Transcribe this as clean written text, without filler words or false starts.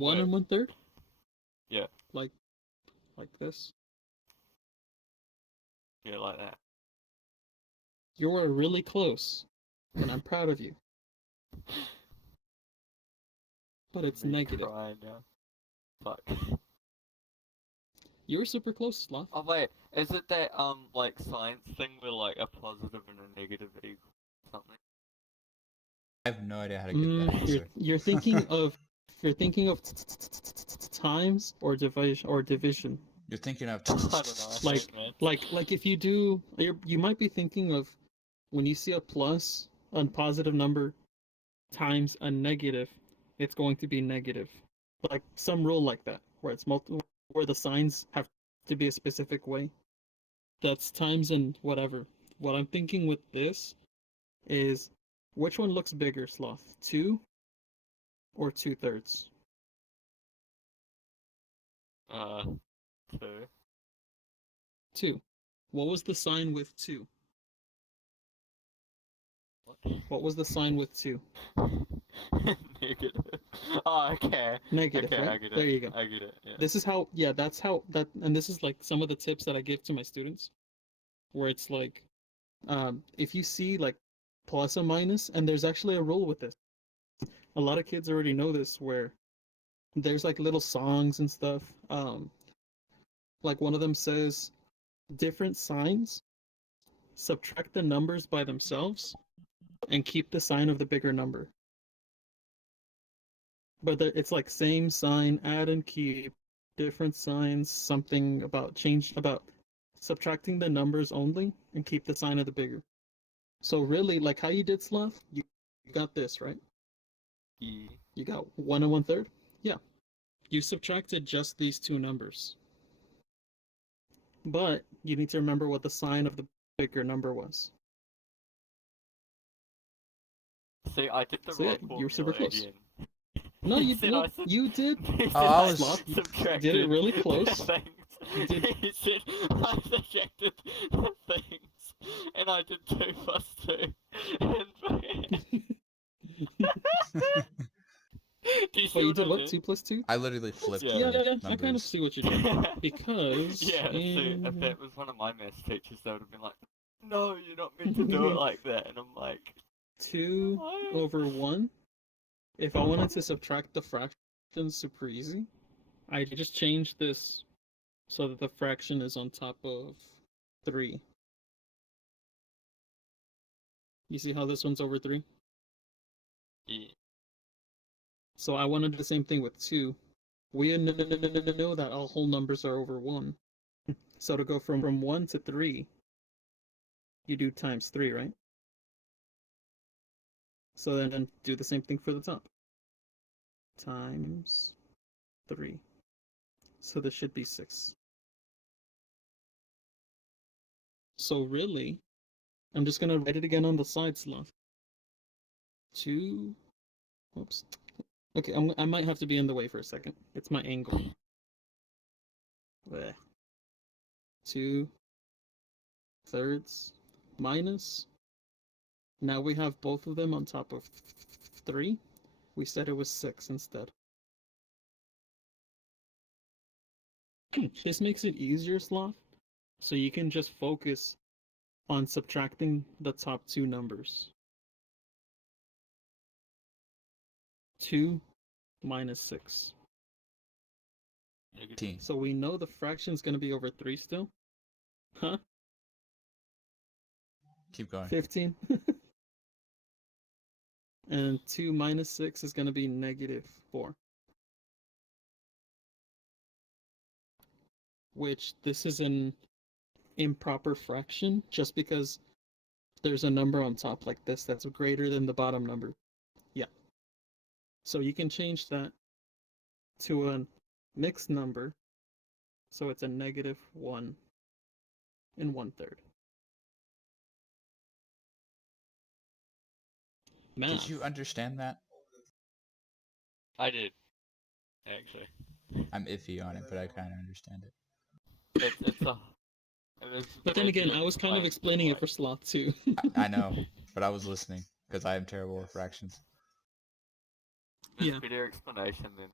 1 Wait. and 1/3? Yeah. Like this? Yeah, like that. You were really close, and I'm proud of you. But it's Me negative. crying now. Fuck. You were super close, Sloth. Oh wait, is it that like science thing where like a positive and a negative equal something? I have no idea how to get that answer. You're thinking of times or division. You're thinking of I don't know. I Like hate maths. like if you do, you might be thinking of when you see a plus, a positive number times a negative, it's going to be negative. Like some rule like that, where it's where the signs have to be a specific way. That's times and whatever. What I'm thinking with this is, which one looks bigger, Sloth? 2 or 2/3? 2. 2. What was the sign with 2? What was the sign with 2? Negative. Oh, okay. Negative, Okay, right? I get it. There you go. I get it. Yeah. This is how, yeah, that's how that, and this is like some of the tips that I give to my students, where it's like, if you see like plus or minus, and there's actually a rule with this. A lot of kids already know this, where there's like little songs and stuff. Like one of them says, different signs, subtract the numbers by themselves, and keep the sign of the bigger number. But it's like same sign, add and keep, different signs, something about subtracting the numbers only and keep the sign of the bigger. So really, like how you did, Sloth, you got this, right? Yeah. You got 1 and 1/3? Yeah. You subtracted just these two numbers. But you need to remember what the sign of the bigger number was. See, I did the So wrong yeah, formula you were super close. again. No, you said no, I sub- you did. He said I I was- Sloth, you subtracted did it really close. the things. You did. He said I subtracted the things, and I did 2 plus 2. Do you see Wait, you what did I what? did? 2 plus 2? I literally flipped Yeah. Yeah, the I kind of numbers. see what you're doing. Because Yeah, see, if that was one of my maths teachers, they would have been like, no, you're not meant to do it like that. And I'm like, 2 what? over 1, if I wanted to subtract the fractions super easy, I just change this so that the fraction is on top of 3. You see how this one's over 3? Yeah. So I want to do the same thing with 2. We know that all whole numbers are over 1. So to go from 1 to 3, you do times 3, right? So then do the same thing for the top. Times 3. So this should be 6. So really, I'm just going to write it again on the side, Sloth. 2, oops. Okay, I might have to be in the way for a second. It's my angle. Blech. 2/3 minus. Now we have both of them on top of 3. We said it was 6 instead. This makes it easier, Sloth, so you can just focus on subtracting the top 2 numbers. 2 minus 6. 15. So we know the fraction's going to be over 3 still. Huh? Keep going. 15. And 2 minus 6 is going to be -4. Which, this is an improper fraction, just because there's a number on top like this that's greater than the bottom number. Yeah. So you can change that to a mixed number, so it's a -1 and 1/3. Math. Did you understand that? I did, actually. I'm iffy on it, but I kind of understand it. It's a. But then again, I was kind of explaining it for Sloth too. I know, but I was listening because I am terrible with fractions. There's Yeah. better explanation than